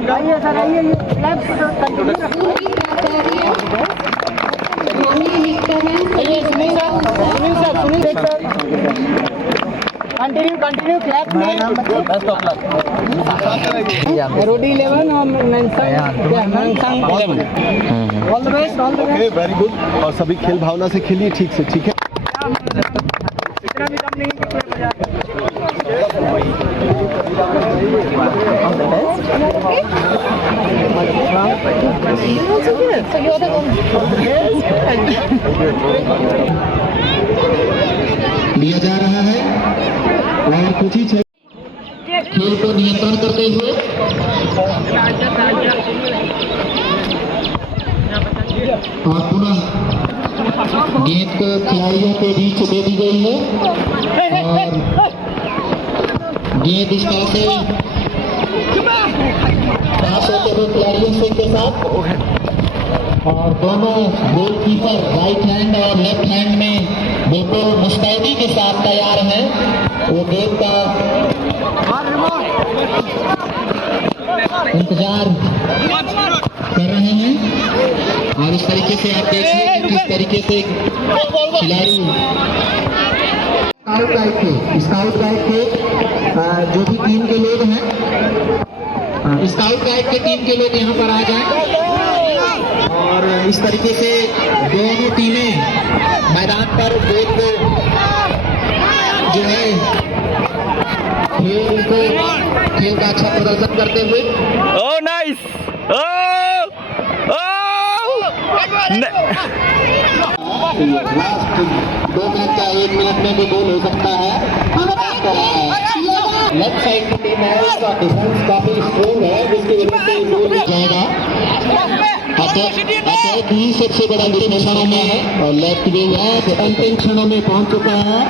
आइए सर आइए continue clap में रोडी 11 और mention 11 all the best okay very good. और सभी खेल भावना से खेलिए ठीक से, ठीक है। इतना भी कम नहीं कि कोई मजा लिया जा रहा है और कुछ ही खेल को नियंत्रण करते हुए और पुनः गेंद को खिलाड़ियों के बीच दे दी गई है और गेंद इस तरह से पास होते हुए खिलाड़ियों से के साथ और दोनों गोलकीपर राइट हैंड और लेफ्ट हैंड में बिल्कुल मुस्तैदी के साथ तैयार हैं। वो गेंद का इंतजार कर रहे हैं और इस तरीके से आप देखिए कि किस तरीके से खिलाड़ी स्काउट गाइड के जो भी टीम के लोग हैं, स्काउट गाइड के टीम के लोग यहाँ पर आ जाएं और इस तरीके से दोनों टीमें मैदान पर खेल जो है खेल का अच्छा प्रदर्शन करते हुए ओह नाइस लास्ट 2 मिनट का 1 मिनट में भी गोल हो सकता है। लेफ्ट साइड की टीम है, उसका डिफेंस काफी स्ट्रॉन्ग है जिसकी वजह से गोल हो जाएगा। अटैक ही सबसे बड़ा क्षणों में है और लेफ्ट विंग है अंतिम क्षणों में पहुंच चुका है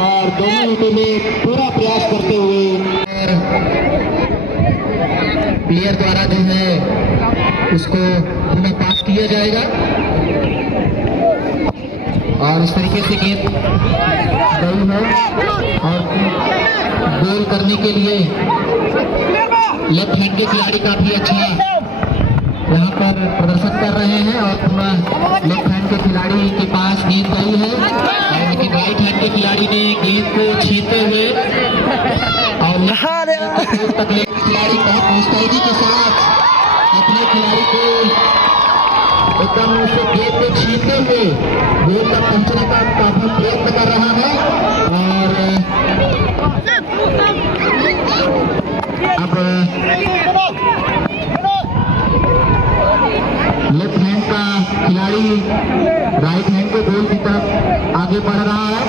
और दोनों टीमें पूरा प्रयास करते हुए प्लेयर द्वारा जो है उसको पुनः पास किया जाएगा और इस तरीके से गेंद गई है और गोल करने के लिए लेफ्ट हैंड के खिलाड़ी काफी अच्छा यहाँ पर प्रदर्शन कर रहे हैं और पुनः लेफ्ट हैंड के खिलाड़ी के पास गेंद गई है लेकिन राइट हैंड के खिलाड़ी ने गेंद को छीनते हुए और खिलाड़ी बहुत मुस्तैदी के साथ अपने खिलाड़ी को एकदम उसे गेंद को छीनते हुए गेंद का पहुंचने का काफी प्रयत्न कर रहा है और अब लेफ्ट हैंड का खिलाड़ी राइट हैंड के गोल की तरफ आगे बढ़ रहा है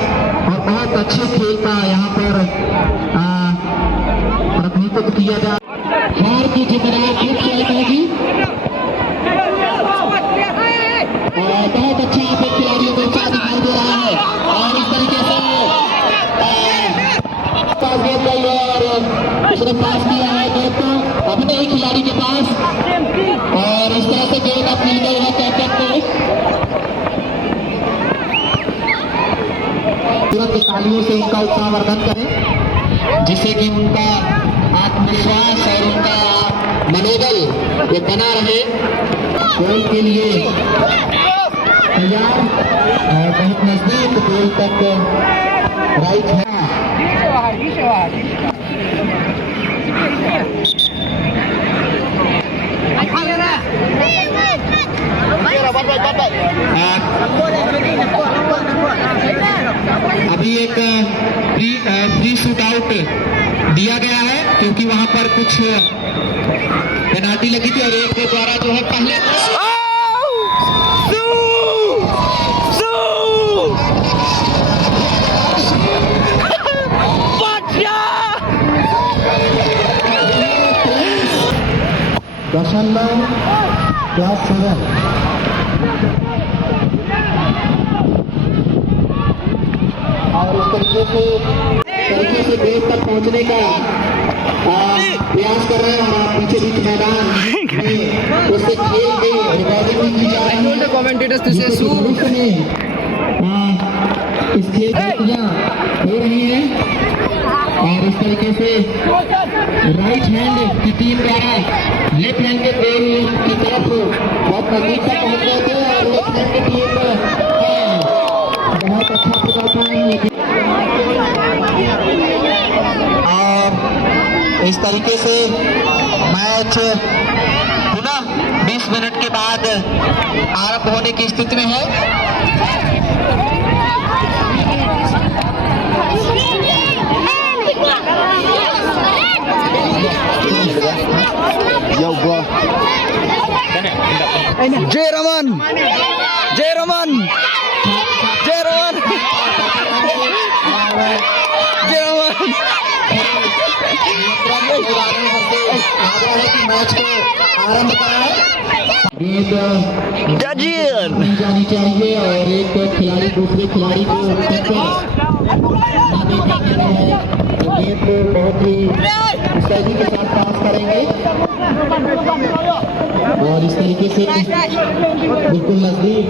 और बहुत अच्छे खेल का यहाँ पर प्रतिनिधित्व किया जा हार की जिम्मेदारी खुद जाएगी और बहुत अच्छा यहाँ पे खिलाड़ियों को उत्साह दिखाई दे रहा है और इस तरीके से पास गेंद गई है और उसने पास किया है गेंद को अपने ही खिलाड़ी के पास और इस तरह से गेंद अब मिल गई है कैप्टन को। तुरंत तालियों से उनका उत्साहवर्धन करें जिससे कि उनका आत्मविश्वास और उनका मनोबल वो बना रहे। गोल के लिए तैयार और बहुत नजदीक गोल तक राइट है। अभी एक फ्री शूट आउट दिया गया है क्योंकि वहां पर कुछ पेनाल्टी लगी थी और एक के द्वारा जो है पहले क्लास 7 और इस तरीके से गेंद तक पहुंचने का प्रयास कर रहे हैं और आप पीछे बीच मैदान उससे खेल गई रिकॉर्डिंग भी की जा रही है। इस खेल गतियाँ हो रही हैं और इस तरीके से राइट हैंड की टीम द्वारा लेफ्ट नजदीक तक पहुंच गए थे और लेफ्ट हैंड की टीम बहुत अच्छा प्रदर्शन। और इस तरीके से मैच पुनः 20 मिनट के बाद आरंभ होने की स्थिति में है। Yo, bro. जय रमन, जय रमन, जय रमन, जय रमन। मैच को आरंभ कराएं। गेंद जानी चाहिए और एक खिलाड़ी दूसरे खिलाड़ी को गेंद को बहुत ही मुस्तैदी के साथ पास करेंगे और इस तरीके से बिल्कुल नजदीक।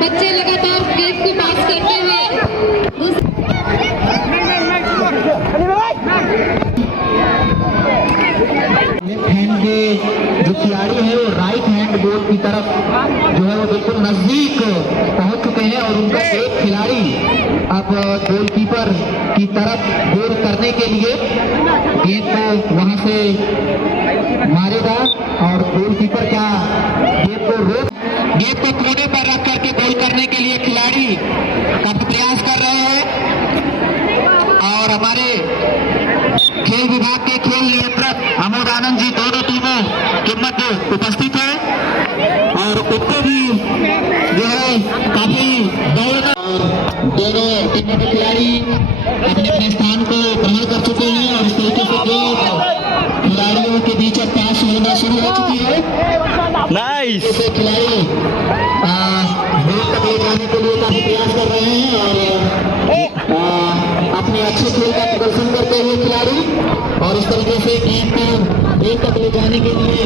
बच्चे लगातार गेट को पास करते हुए लेफ्ट हैंड के जो खिलाड़ी है वो राइट हैंड गोल की तरफ जो है वो बिल्कुल नजदीक पहुंच चुके हैं और उनका एक खिलाड़ी अब गोलकीपर की तरफ गोल करने के लिए गेंद को वहां से मारेगा और गोलकीपर क्या गेंद को रोक गेंद को कोने पर रख करके गोल करने के लिए खिलाड़ी काफी प्रयास कर रहे हैं और हमारे खेल विभाग के खेल नियंत्रक अमोद आनंद जी दोनों टीमों के मध्य उपस्थित है और उनको भी जो है काफी दौड़ना और दोनों टीमों के खिलाड़ी अपने अपने स्थान को ग्रहण कर चुके हैं और इस तरीके से गेंद खिलाड़ियों के बीच अब पास होना शुरू हो चुकी है। नाइस। इसे खिलाड़ी गोल तक ले जाने के लिए काफी प्रयास कर रहे हैं और अपने अच्छे खेल का प्रदर्शन करते हुए खिलाड़ी और इस तरीके से गेंद को गोल तक ले जाने के लिए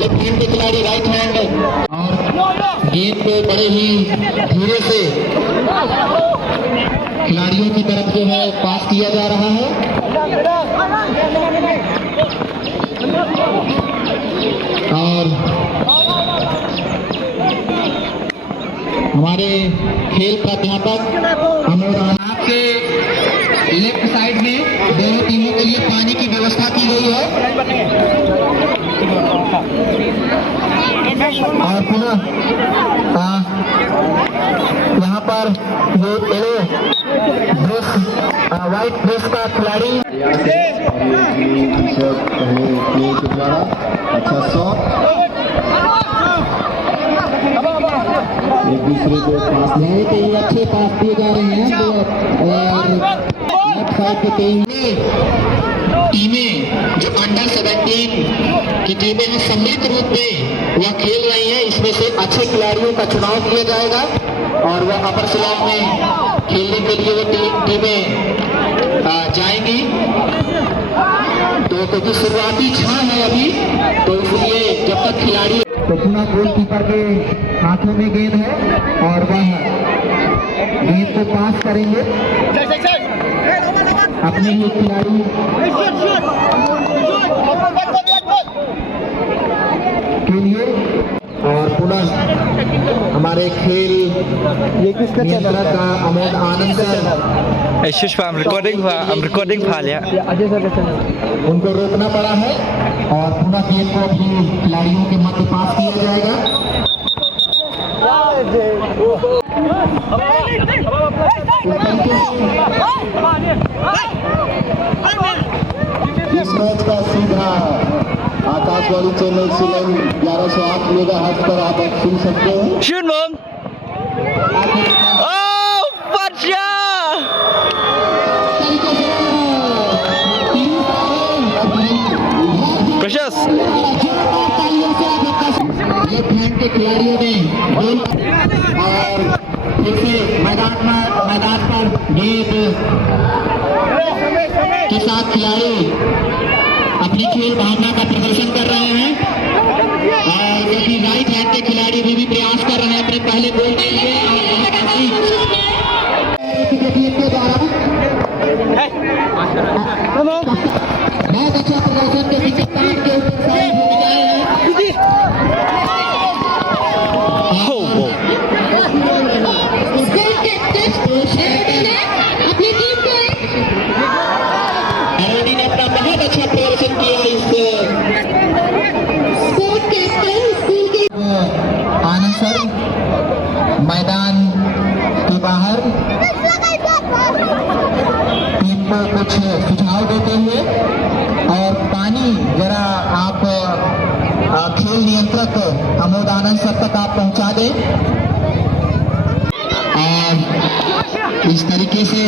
लेफ्ट हैंड के खिलाड़ी राइट हैंड और गेंद को बड़े ही धीरे से खिलाड़ियों की तरफ जो है पास किया जा रहा है और हमारे खेल प्राध्यापक अमोद आपके लेफ्ट साइड में दोनों टीमों के लिए पानी की व्यवस्था की गई है और पुनः यहाँ पर ये येलो ड्रेस व्हाइट ड्रेस का खिलाड़ी अच्छा शॉट, एक दूसरे को पास नहीं तो ये अच्छे पास दिए जा रहे हैं और लेफ्ट साइड की टीमें जो अंडर 17 की टीमें हैं सम्मिलित रूप में वह खेल रही हैं। इसमें से अच्छे खिलाड़ियों का चुनाव किया जाएगा और वह अपर स्लॉट में खेलने के लिए वो टीमें जाएंगी। तो क्योंकि शुरुआती क्षण है अभी तो इसलिए जब तक खिलाड़ी तो पुनः गोलकीपर के हाथों में गेंद है और वह गेंद को पास करेंगे अपने ही खिलाड़ी के लिए और पुनः हमारे खेल ये किसका नियंत्रक अमोद आनंद सर I'm recording फालिया। उनको रोकना पड़ा है और पुनः गेंद को अपने खिलाड़ियों के मध्य पास किया जाएगा। इस मैच का सीधा आकाशवाणी चैनल सिलन 1108 मेगाहर्ट्ज पर आप सुन सकते हैं। Shoot, Mom! Oh, Pacha! Precious! Left hand के खिलाड़ियों ने गोल और फिर से मैदान पर गेंद के साथ खिलाड़ी अपनी खेल भावना का प्रदर्शन कर रहे हैं और जो कि राइट हैंड के खिलाड़ी भी प्रयास कर रहे हैं अपने पहले गोल के लिए बहुत अच्छा प्रदर्शन के पीछे के ऊपर अपनी टीम को आरडी ने अपना बहुत अच्छा प्रदर्शन किया इस स्पोर्ट कैप्टन स्कूल के आनंद सर मैदान के बाहर टीम को कुछ सुझाव देते हुए और पानी जरा आप खेल नियंत्रक अमोद आनंद सर तक आप पहुंचा दें और इस तरीके से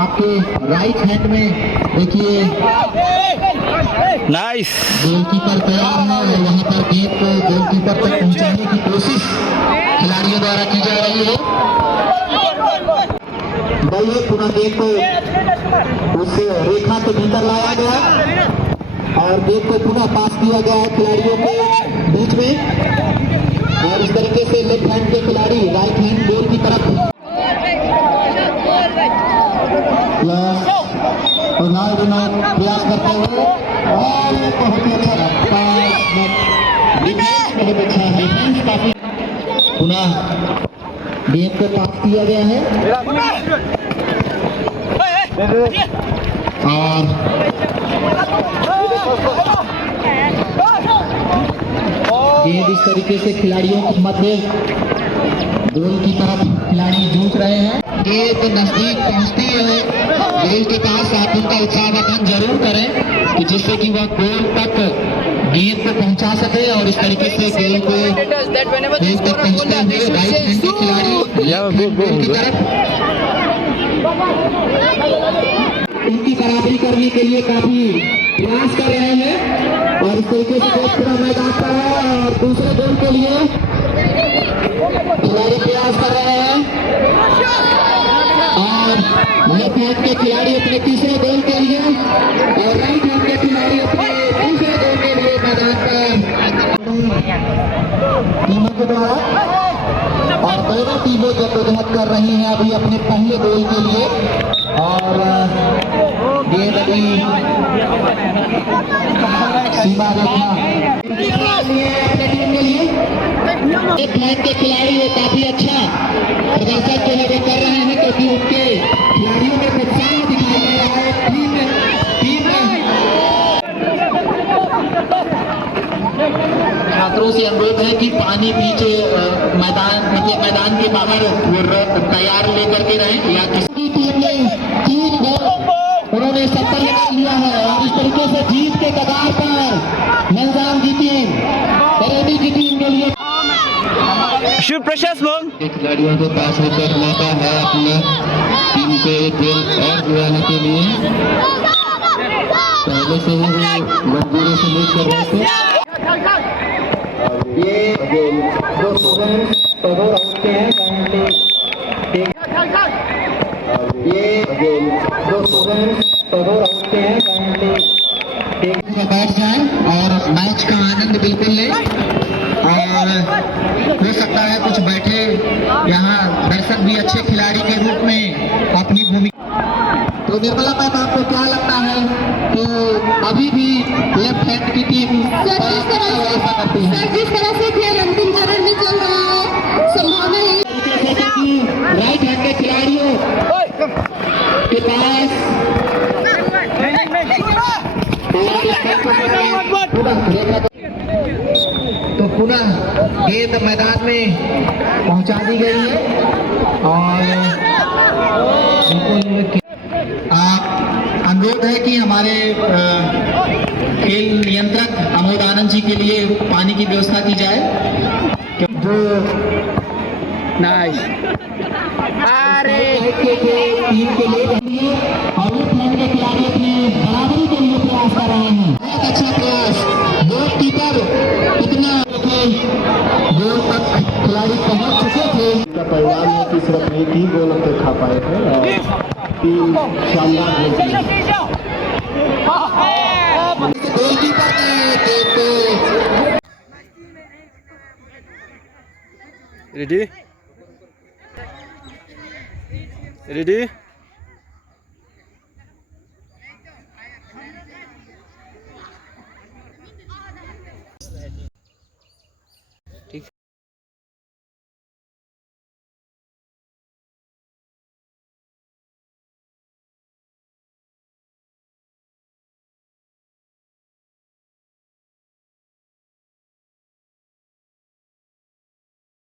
आपके राइट हैंड में देखिए नाइस गोलकीपर तैयार है और वहां पर गेंद को गोलकीपर तक पहुंचाने की कोशिश खिलाड़ियों द्वारा की जा रही है। बल्ले पुनः गेंद को उस रेखा के भीतर लाया गया और गेंद को पुनः पास किया गया है खिलाड़ियों के बीच में और इस तरीके से लेफ्ट हैंड के खिलाड़ी राइट हैंड गोल की तरफ प्रयास करते हुए और बहुत ही अच्छा बहुत अच्छा डिफेंस काफी पुनः गेंद को पास किया गया है और गेंद इस तरीके से खिलाड़ियों के मध्य गोल की तरफ खिलाड़ी जूझ रहे हैं। गेंद नजदीक पहुंचती है गोल के पास आप उनका उत्साहवर्धन जरूर करें कि जिससे कि वह गोल तक गेंद को पहुंचा सके और इस तरीके से गोल को गोल तक पहुंचते हुए राइट हैंड के खिलाड़ी गोल की तरफ उनकी बराबरी करने के लिए काफी प्रयास कर रहे हैं और इस तरीके से पूरा मैदान पर है और दूसरे गोल के लिए खिलाड़ी प्रयास कर रहे हैं और लेफ्ट हैंड के खिलाड़ी अपने तीसरे गोल के लिए और राइट हैंड के खिलाड़ी अपने दूसरे गोल के लिए मैदान पर टीमों के द्वारा और दोनों टीमें जद्दोजहद कर रही हैं अभी अपने पहले गोल के लिए और गेंद अभी सीमा रेखा अपने टीम के लिए एक हैंड के खिलाड़ी वो काफी अच्छा प्रदर्शन जो है वो कर रहे हैं क्योंकि उनके खिलाड़ियों में उत्साह दिखाई दे रहा है टीम छात्रों से अनुरोध है कि पानी पीछे मैदान के बाहर तैयार लेकर के रहें या किसी टीम ने 3 गोल उन्होंने 70 लगा लिया है और इस तरीके से जीत के कगार पर नंजाम की टीम बरेली की टीम के लिए शुभ प्रशस्त लोग खिलाड़ियों के पास होकर मौका है अपने टीम को एक गोल और जुड़ाने के लिए पहले से ही मजबूरी से लीड कर रहे थे। ये जो स्टूडेंट्स दो राउंड के हैं ये जो स्टूडेंट्स दो राउंड के हैं बैठ जाए और मैच का आनंद बिल्कुल लें और हो सकता है कुछ बैठे यहाँ दर्शक भी अच्छे खिलाड़ी के रूप में अपनी भूमिका। तो निर्मला मैम आपको क्या लगता है कि अभी भी लेफ्ट हैंड की टीम करती है? जिस तरह से खेल अंतिम चरण में चल रहा है संभावना राइट हैंड के खिलाड़ियों के पास तो पुनः गेंद मैदान में पहुंचा दी गई है और बिल्कुल अनुरोध है कि हमारे खेल नियंत्रक अमोद आनंद जी के लिए पानी की व्यवस्था की जाए जो नाइस अरे टीम के लिए और के खिलाड़ी अपने बराबरी के लिए प्रयास कर रहे हैं। बहुत अच्छा प्रयास गोलकीपर शानदार गोलकीपर ने गेंद को रेडी रेडी